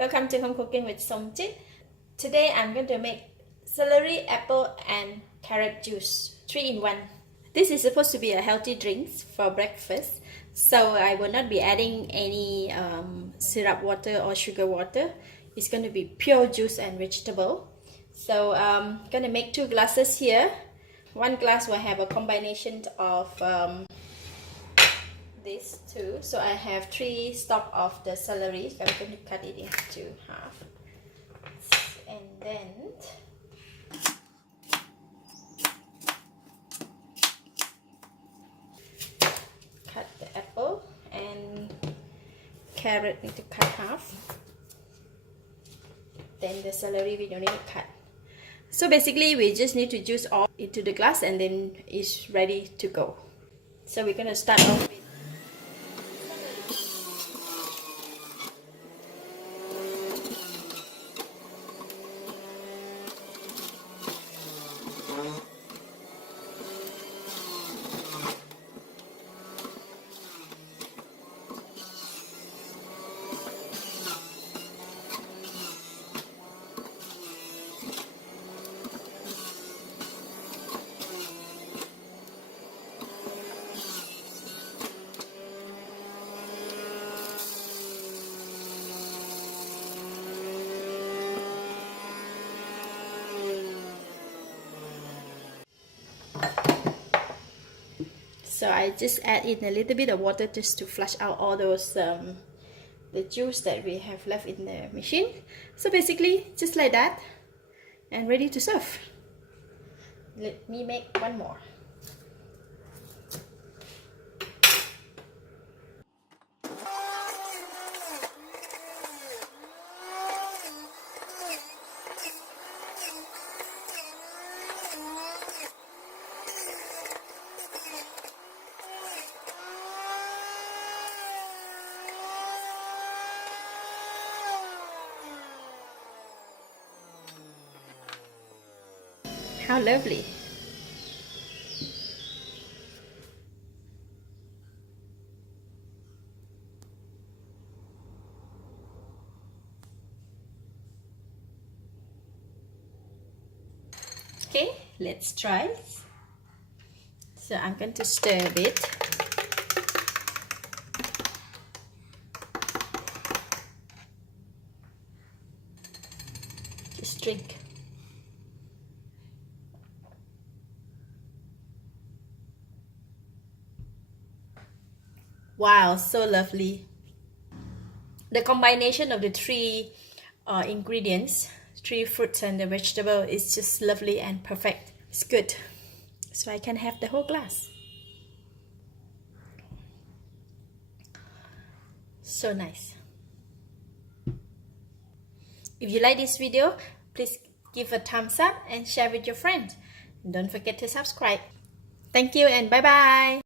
Welcome to Home Cooking with Somjit. Today I'm going to make celery, apple and carrot juice 3-in-1. This is supposed to be a healthy drink for breakfast, so I will not be adding any syrup water or sugar water. It's going to be pure juice and vegetable. So I'm going to make 2 glasses here. 1 glass will have a combination of these 2. So I have 3 stalks of the celery. So I'm going to cut it into half. And then cut the apple, and carrot need to cut half. Then the celery we don't need to cut. So basically we just need to juice all into the glass and then it's ready to go. So we're going to start off with So I just add in a little bit of water just to flush out all those the juice that we have left in the machine. So basically just like that and ready to serve. Let me make one more. How lovely. Okay, let's try. So I'm going to stir a bit. Just drink. Wow, so lovely. The combination of the 3 ingredients, 3 fruits and the vegetable is just lovely and perfect. It's good. So I can have the whole glass. So nice. If you like this video, please give a thumbs up and share with your friends. And don't forget to subscribe. Thank you and bye bye.